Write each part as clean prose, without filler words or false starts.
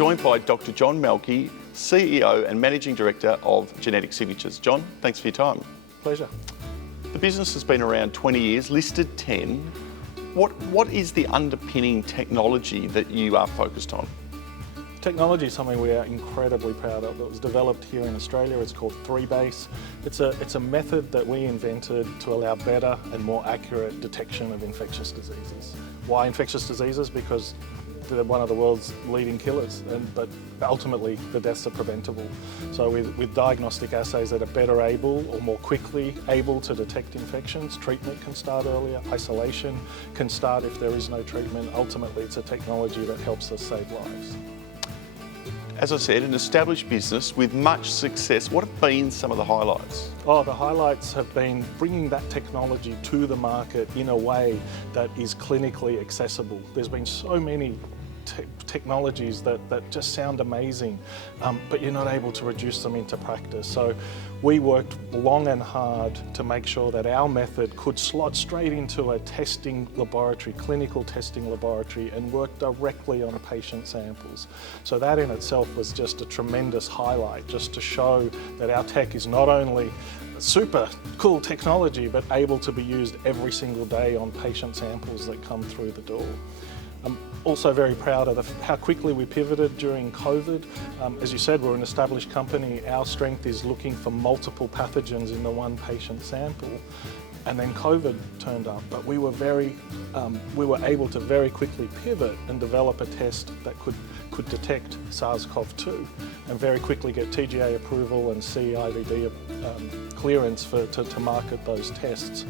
joined by Dr. John Melky, CEO and Managing Director of Genetic Signatures. John, thanks for your time. Pleasure. The business has been around 20 years, listed 10. What is the underpinning technology that you are focused on? Technology is something we are incredibly proud of. It was developed here in Australia. It's called 3Base. It's a method that we invented to allow better and more accurate detection of infectious diseases. Why infectious diseases? Because they're one of the world's leading killers, but ultimately the deaths are preventable. So with diagnostic assays that are better able or more quickly able to detect infections, treatment can start earlier, isolation can start if there is no treatment. Ultimately, it's a technology that helps us save lives. As I said, an established business with much success. What have been some of the highlights? Oh, the highlights have been bringing that technology to the market in a way that is clinically accessible. There's been so many technologies that just sound amazing, but you're not able to reduce them into practice. So we worked long and hard to make sure that our method could slot straight into a testing laboratory, clinical testing laboratory, and work directly on patient samples. So that in itself was just a tremendous highlight, just to show that our tech is not only super cool technology, but able to be used every single day on patient samples that come through the door. I'm also very proud of how quickly we pivoted during COVID. As you said, we're an established company. Our strength is looking for multiple pathogens in the one patient sample. And then COVID turned up, but we were able to very quickly pivot and develop a test that could detect SARS-CoV-2 and very quickly get TGA approval and CE-IVD clearance to market those tests.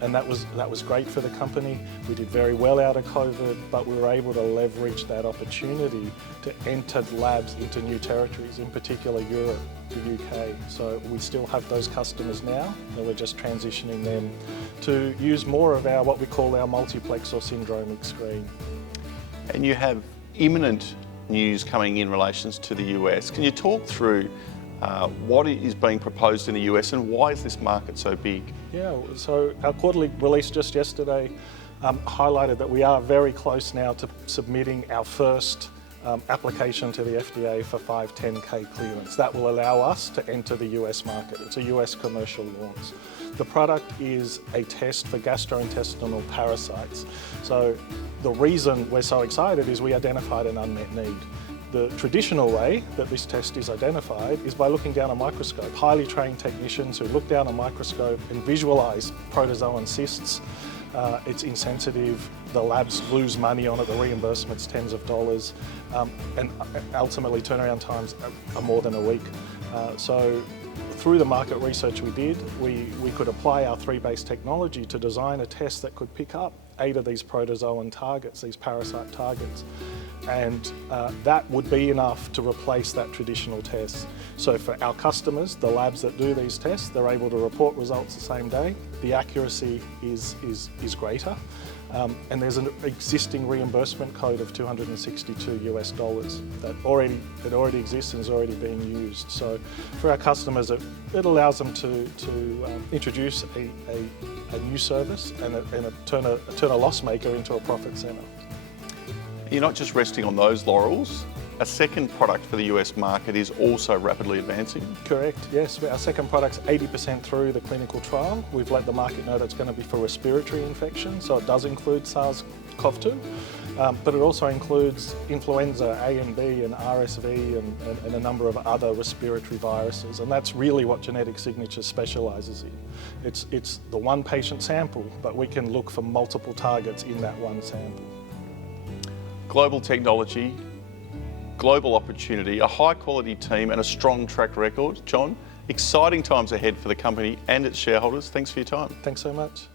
And that was great for the company. We did very well out of COVID, but we were able to leverage that opportunity to enter labs into new territories, in particular Europe, the UK. So we still have those customers now, and we're just transitioning them to use more of our, what we call our multiplex or syndromic screen. And you have imminent news coming in relation to the US. Can you talk through what is being proposed in the US and why is this market so big? Yeah, so our quarterly release just yesterday highlighted that we are very close now to submitting our first application to the FDA for 510K clearance. That will allow us to enter the US market. It's a US commercial launch. The product is a test for gastrointestinal parasites. So the reason we're so excited is we identified an unmet need. The traditional way that this test is identified is by looking down a microscope. Highly trained technicians who look down a microscope and visualize protozoan cysts. It's insensitive, the labs lose money on it, the reimbursement's tens of dollars, and ultimately turnaround times are more than a week. So through the market research we did, we could apply our 3Base technology to design a test that could pick up 8 of these protozoan targets, these parasite targets. And that would be enough to replace that traditional test. So for our customers, the labs that do these tests, they're able to report results the same day. The accuracy is greater. And there's an existing reimbursement code of $262 that already exists and is already being used. So for our customers, it allows them to introduce a new service and turn a loss maker into a profit center. You're not just resting on those laurels. A second product for the US market is also rapidly advancing. Correct, yes. Our second product's 80% through the clinical trial. We've let the market know that's going to be for respiratory infection, so it does include SARS-CoV-2, but it also includes influenza A and B and RSV and a number of other respiratory viruses, and that's really what Genetic Signatures specialises in. It's the one patient sample, but we can look for multiple targets in that one sample. Global technology, global opportunity, a high quality team and a strong track record. John, exciting times ahead for the company and its shareholders. Thanks for your time. Thanks so much.